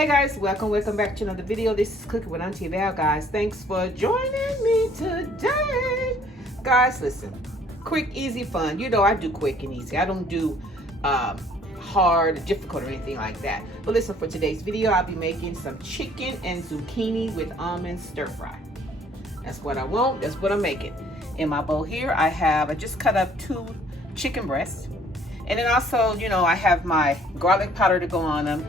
Hey guys, welcome back to another video. This is Cooking with Auntie Val, guys. Thanks for joining me today. Guys, listen, quick, easy, fun. You know I do quick and easy. I don't do hard, difficult, or anything like that. But listen, for today's video, I'll be making some chicken and zucchini with almonds stir fry. That's what I want. That's what I'm making. In my bowl here, I just cut up 2 chicken breasts. And then also, you know, I have my garlic powder to go on them.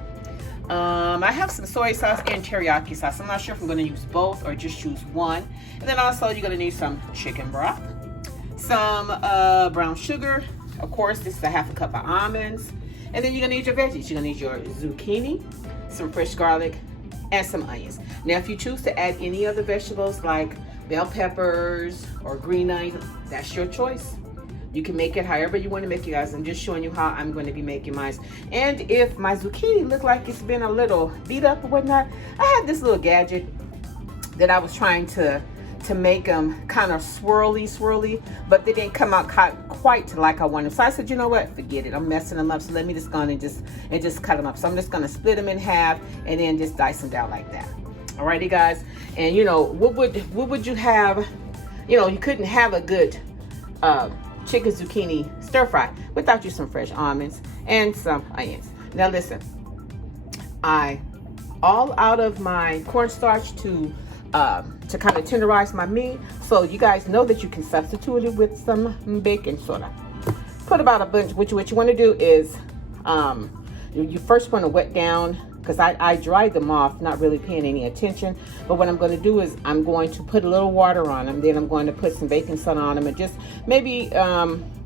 I have some soy sauce and teriyaki sauce. I'm not sure if I'm going to use both or just choose one. And then also you're going to need some chicken broth, some brown sugar. Of course, this is a half a cup of almonds. And then you're going to need your veggies. You're going to need your zucchini, some fresh garlic, and some onions. Now, if you choose to add any other vegetables like bell peppers or green onions, that's your choice. You can make it however you want to make it, guys. I'm just showing you how I'm going to be making mine. And if my zucchini look like it's been a little beat up or whatnot, I had this little gadget that I was trying to make them kind of swirly, but they didn't come out quite like I wanted. So I said, you know what, forget it. I'm messing them up. So let me just go on and just cut them up. So I'm just going to split them in half and then just dice them down like that. Alrighty, guys. And you know, what would you have? You know, you couldn't have a good chicken zucchini stir fry without you some fresh almonds and some onions. Now listen, all out of my cornstarch to kind of tenderize my meat. So you guys know that you can substitute it with some baking soda. Put about a bunch. What you want to do is you first want to wet down, because I dried them off, not really paying any attention. But what I'm going to do is I'm going to put a little water on them. Then I'm going to put some baking soda on them and just maybe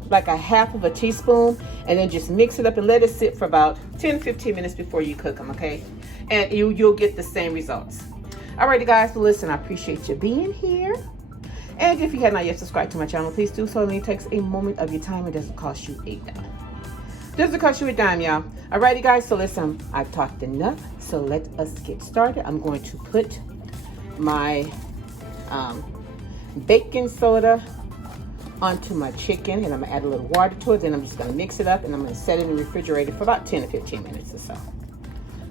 like a half of a teaspoon, and then just mix it up and let it sit for about 10-15 minutes before you cook them, okay? And you'll get the same results. Alrighty, guys, so listen, I appreciate you being here. And if you have not yet subscribed to my channel, please do so. It only takes a moment of your time. It doesn't cost you a dime. Doesn't cost you a dime, y'all. Alrighty, guys, so listen, I've talked enough, so let us get started. I'm going to put my baking soda onto my chicken, and I'm gonna add a little water to it. Then I'm just gonna mix it up, and I'm gonna set it in the refrigerator for about 10 to 15 minutes or so.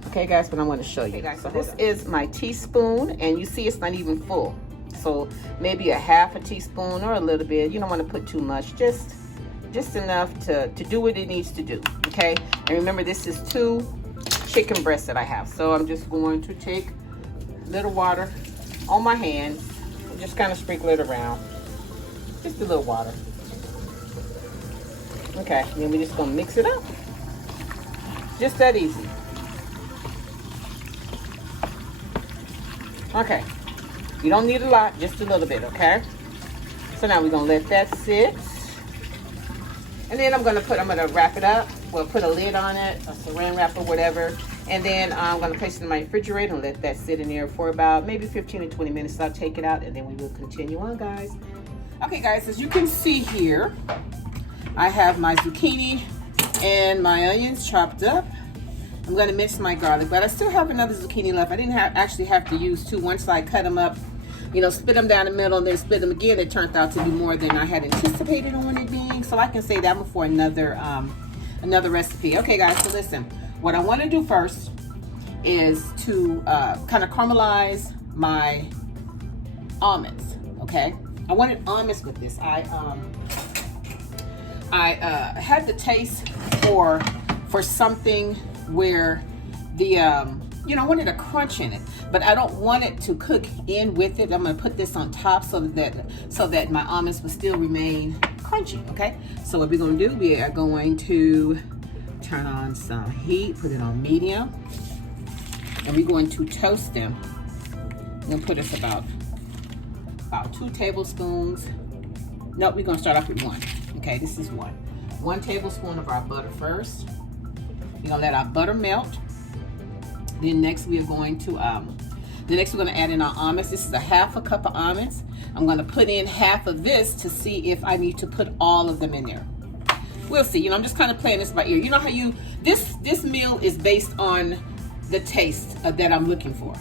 Okay, guys, but I want to show you. Okay, guys, so this is my teaspoon, and you see it's not even full. So maybe a half a teaspoon or a little bit. You don't want to put too much, just enough to do what it needs to do, okay? And remember, this is 2 chicken breasts that I have. So I'm just going to take a little water on my hand and just kind of sprinkle it around. Just a little water. Okay, then we're just gonna mix it up. Just that easy. Okay, you don't need a lot, just a little bit, okay? So now we're gonna let that sit. And then I'm gonna wrap it up. We'll put a lid on it, a saran wrap or whatever. And then I'm gonna place it in my refrigerator and let that sit in there for about maybe 15 to 20 minutes. So I'll take it out and then we will continue on, guys. Okay, guys, as you can see here, I have my zucchini and my onions chopped up. I'm gonna mix my garlic, but I still have another zucchini left. I didn't actually have to use 2. Once I cut them up, you know, split them down the middle and then split them again, it turned out to be more than I had anticipated on it being. So I can say that before another recipe. Okay, guys, so listen. What I want to do first is to kind of caramelize my almonds. Okay, I wanted almonds with this. I had the taste for something where the you know, I wanted a crunch in it, but I don't want it to cook in with it. I'm going to put this on top so that my almonds will still remain crunchy, okay? So what we're going to do, we are going to turn on some heat, put it on medium, and we're going to toast them. I'm going to put us about 2 tablespoons. No, we're going to start off with 1. Okay, this is 1. 1 tablespoon of our butter first. We're going to let our butter melt. Then next we are going to add in our almonds. This is a half a cup of almonds. I'm going to put in half of this to see if I need to put all of them in there. We'll see. You know, I'm just kind of playing this by ear. You know how this meal is based on the taste that I'm looking for.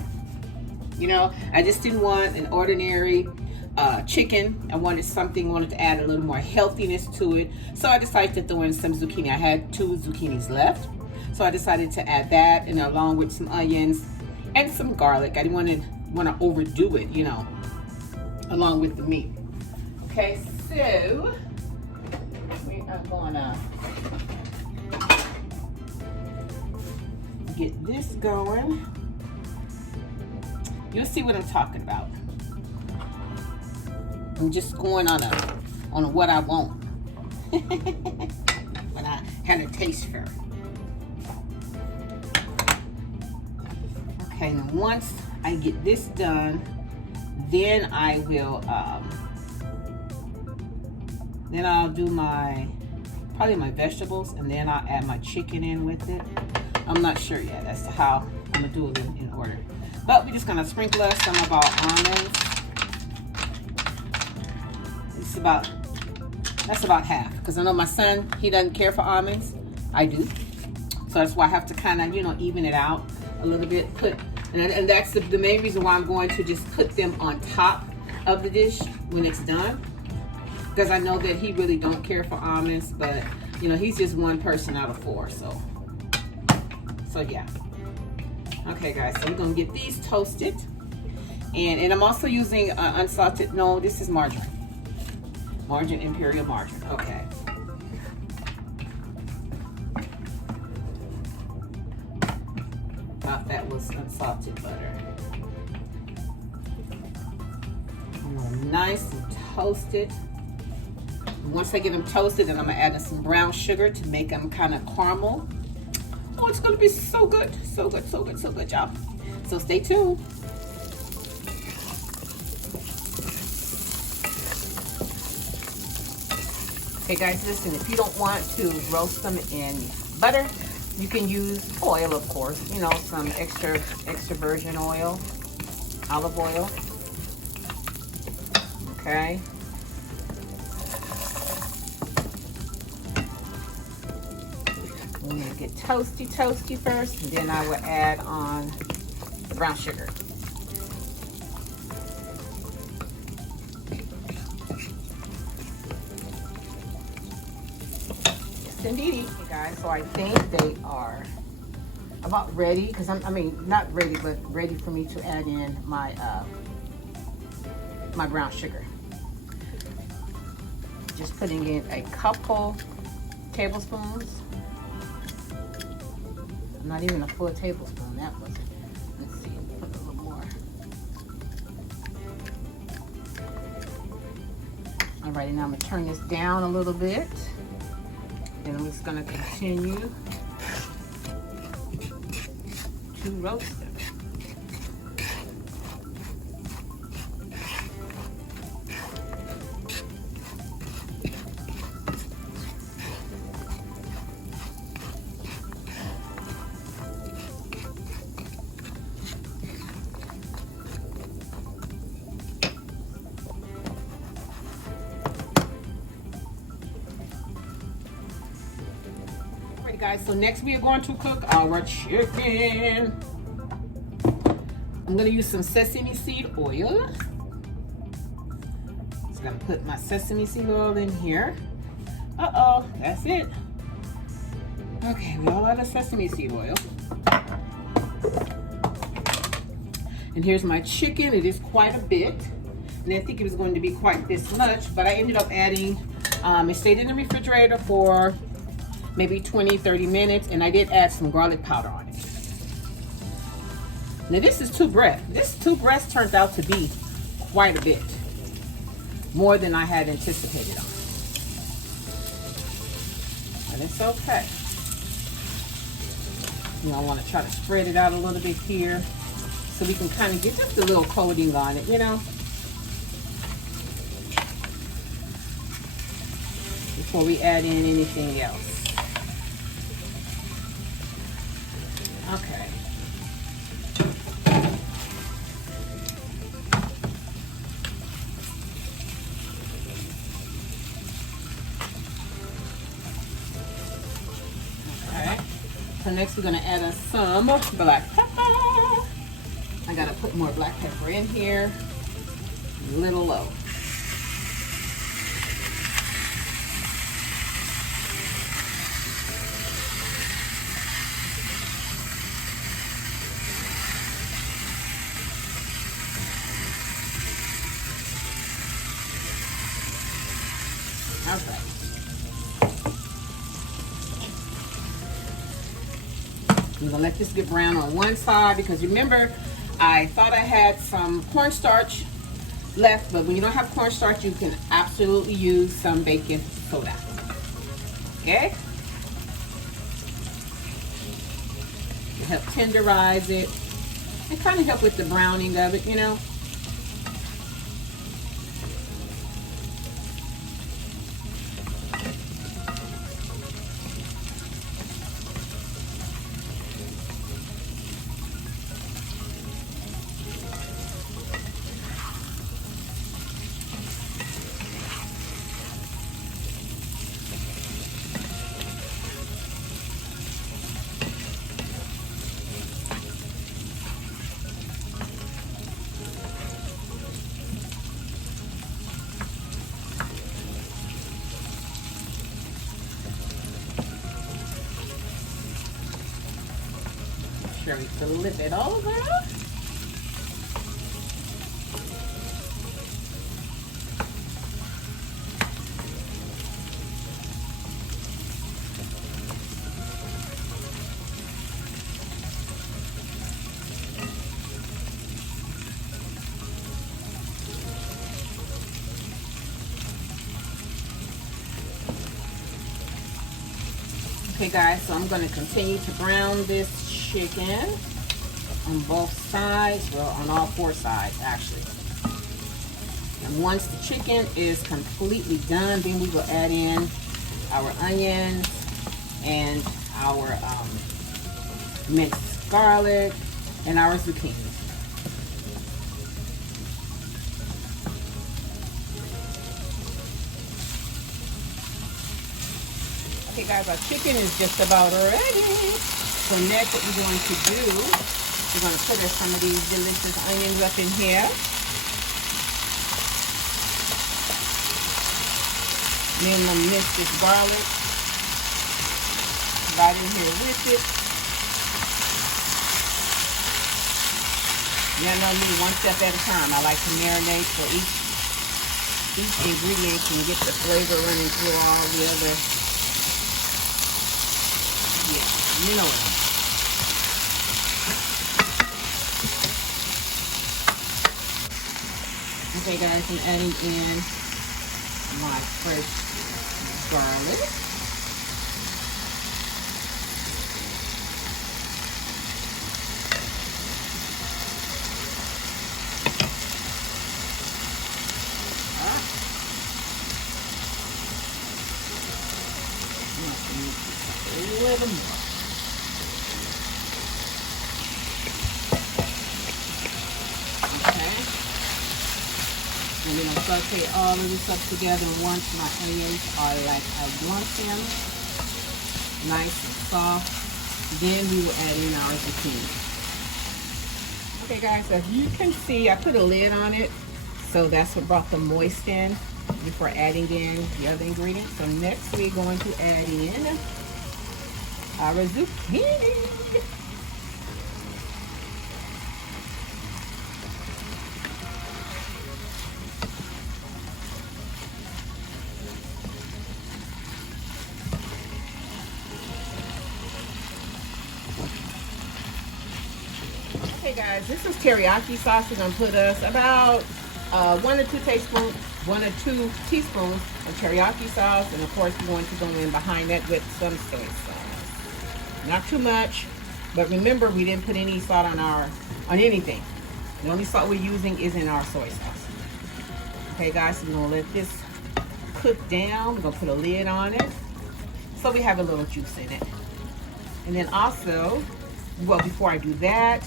You know, I just didn't want an ordinary chicken. I wanted to add a little more healthiness to it. So I decided to throw in some zucchini. I had 2 zucchinis left. So I decided to add that, and along with some onions and some garlic. I didn't want to overdo it, you know, along with the meat. Okay, so we are gonna get this going. You'll see what I'm talking about. I'm just going on what I want. When I had a taste for it. Okay, and once I get this done, then I will then I'll do probably my vegetables, and then I'll add my chicken in with it. I'm not sure yet. That's how I'm gonna do it in order. But we're just gonna sprinkle us some of our almonds. That's about half, because I know my son, he doesn't care for almonds. I do. So that's why I have to kind of, you know, even it out a little bit. And that's the main reason why I'm going to just put them on top of the dish when it's done. Because I know that he really don't care for almonds, but you know, he's just one person out of 4, so yeah. Okay guys, so we're gonna get these toasted. And I'm also using unsalted, no, this is margarine. Margarine, imperial margarine, okay. Thought that was unsalted butter. Nice and toasted. Once I get them toasted, then I'm gonna add in some brown sugar to make them kind of caramel. Oh, it's gonna be so good, so good, so good, so good, y'all. So stay tuned. Okay guys, listen, if you don't want to roast them in butter, you can use oil, of course, you know, some extra virgin oil, olive oil. Okay. I'm gonna get toasty first, and then I will add on the brown sugar. Indeed. Okay guys, so I think they are about ready, because I mean not ready, but ready for me to add in my my brown sugar. Just putting in a couple tablespoons. Not even a full tablespoon, that was it. Let's see, put a little more. Alrighty, now I'm gonna turn this down a little bit. Then I'm just gonna continue to roast them. Guys, so next we are going to cook our chicken. I'm going to use some sesame seed oil. So I'm going to put my sesame seed oil in here. Uh-oh, that's it. Okay, we all out of sesame seed oil. And here's my chicken. It is quite a bit. And I think it was going to be quite this much, but I ended up adding, it stayed in the refrigerator for maybe 20-30 minutes, and I did add some garlic powder on it. Now this is 2 breasts. This 2 breasts turned out to be quite a bit more than I had anticipated on. And it's okay. You know, I want to try to spread it out a little bit here so we can kind of get just a little coating on it, you know, before we add in anything else. Okay. Okay. So next we're going to add us some black pepper. I got to put more black pepper in here. A little low. I'm gonna let this get brown on one side because remember, I thought I had some cornstarch left, but when you don't have cornstarch, you can absolutely use some baking soda. Okay? To help tenderize it and kind of help with the browning of it, you know. Sure we flip it over. Okay guys, so I'm going to continue to brown this chicken on both sides, well on all four sides actually. And once the chicken is completely done, then we will add in our onions and our minced garlic and our zucchini. Okay guys, our chicken is just about ready. So next what we're going to do, we're going to put some of these delicious onions up in here. Then I'm going to mince this garlic right in here with it. Y'all know me, one step at a time. I like to marinate so each ingredient can get the flavor running through all the other. Yeah, you know what I mean. Okay guys, I'm adding in my fresh garlic. A little more. And then I'll saute all of this up together once my onions are like I want them, nice and soft. Then we will add in our zucchini. Okay guys, as you can see, I put a lid on it, so that's what brought the moist in before adding in the other ingredients. So next we're going to add in our zucchini. Okay guys, this is teriyaki sauce. We're gonna put us about 1 or 2 teaspoons of teriyaki sauce, and of course we're going to go in behind that with some soy sauce. Not too much, but remember we didn't put any salt on anything. The only salt we're using is in our soy sauce. Okay guys, so we're gonna let this cook down. We're gonna put a lid on it so we have a little juice in it. And then also, well, before I do that,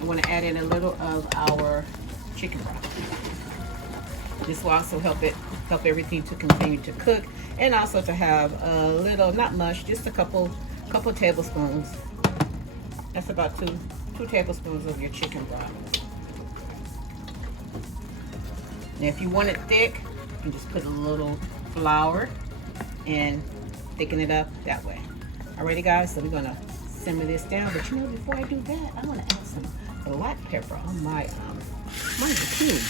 I want to add in a little of our chicken broth. This will also help everything to continue to cook, and also to have a little, not much, just a couple tablespoons. That's about two tablespoons of your chicken broth. Now, if you want it thick, you can just put a little flour and thicken it up that way. Alrighty, guys. So we're gonna simmer this down, but you know, before I do that, I want to add some black pepper on my zucchini.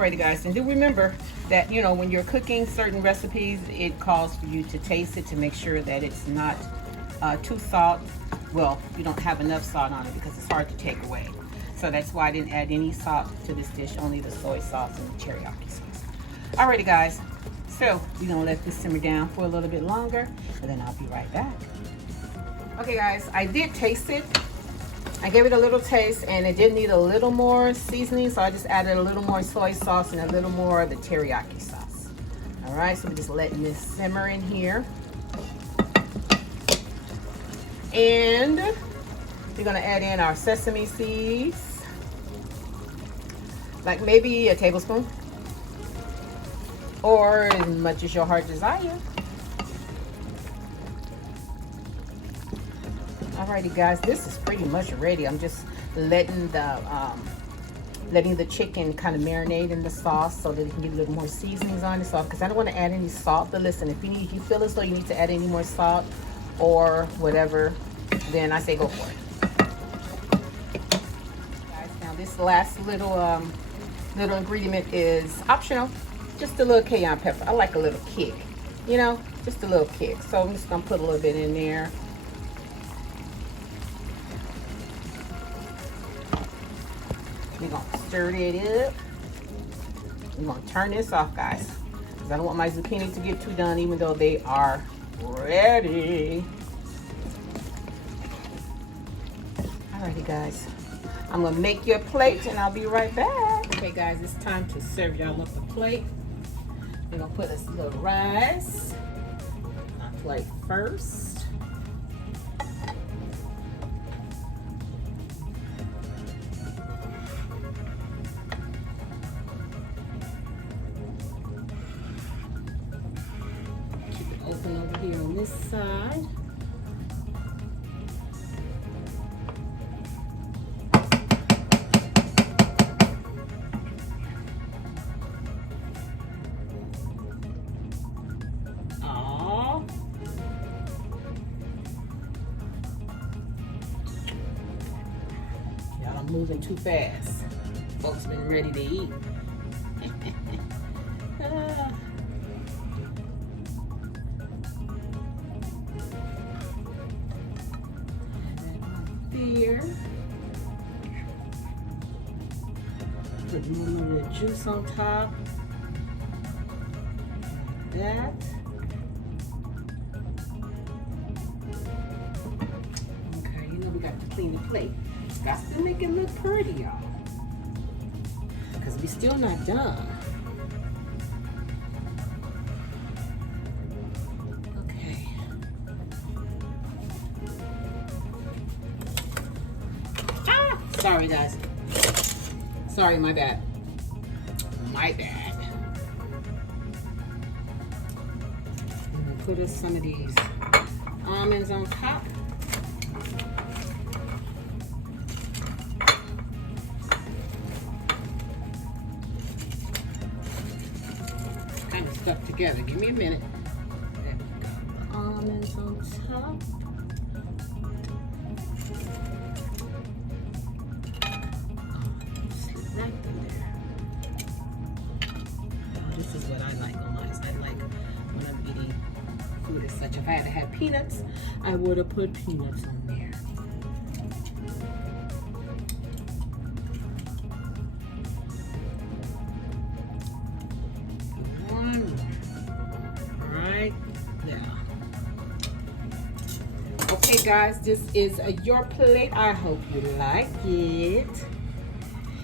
Alrighty guys, and do remember that, you know, when you're cooking certain recipes, it calls for you to taste it to make sure that it's not too salt. Well, you don't have enough salt on it because it's hard to take away. So that's why I didn't add any salt to this dish, only the soy sauce and the teriyaki sauce. Alrighty guys, so we're gonna let this simmer down for a little bit longer, and then I'll be right back. Okay guys, I did taste it. I gave it a little taste, and it did need a little more seasoning, so I just added a little more soy sauce and a little more of the teriyaki sauce. All right, so we're just letting this simmer in here. And we're gonna add in our sesame seeds, like maybe a tablespoon, or as much as your heart desire. Alrighty guys, this is pretty much ready. I'm just letting the chicken kind of marinate in the sauce so that it can get a little more seasonings on the sauce, because I don't want to add any salt. But listen, if you feel as though you need to add any more salt or whatever, then I say go for it. Guys, now this last little little ingredient is optional. Just a little cayenne pepper. I like a little kick, you know, just a little kick. So I'm just gonna put a little bit in there. We're gonna stir it up. We're gonna turn this off, guys, because I don't want my zucchini to get too done, even though they are ready. Alrighty guys, I'm gonna make you a plate and I'll be right back. Okay guys, it's time to serve y'all up a plate. We're gonna put a little rice on our plate first. Open over here on this side. Oh. Y'all are moving too fast. Folks been ready to eat. Here, put a little bit of juice on top, like that. Okay, you know we got to clean the plate. It's got to make it look pretty, y'all, because we still not done. Sorry guys. Sorry, my bad. My bad. I'm gonna put us some of these almonds on top. Kind of stuck together. Give me a minute. There we go. Almonds on top. This is what I like on mine. I like when I'm eating food as such. If I had to have peanuts, I would have put peanuts on there. One more. Right there. Okay guys, this is your plate. I hope you like it.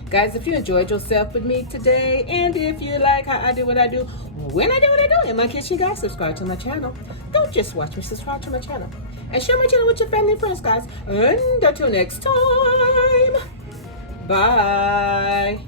Guys, if you enjoyed yourself with me today, and if you like how I do what I do, when I do what I do in my kitchen, guys, subscribe to my channel. Don't just watch me, subscribe to my channel. And share my channel with your family and friends, guys. And until next time, bye.